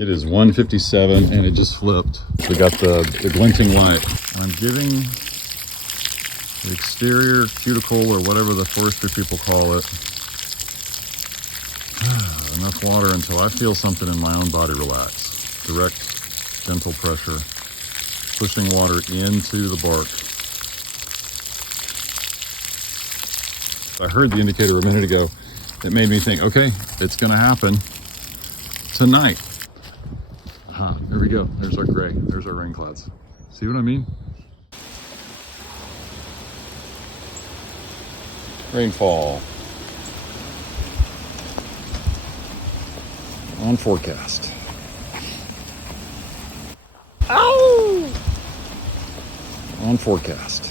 It is 1:57 and it just flipped. We got the glinting light. And I'm giving the exterior cuticle, or whatever the forestry people call it, enough water until I feel something in my own body relax. Direct, gentle pressure, pushing water into the bark. I heard the indicator a minute ago. It made me think, okay, it's gonna happen tonight. There we go. There's our gray. There's our rain clouds. See what I mean? Rainfall on forecast. Ow! On forecast.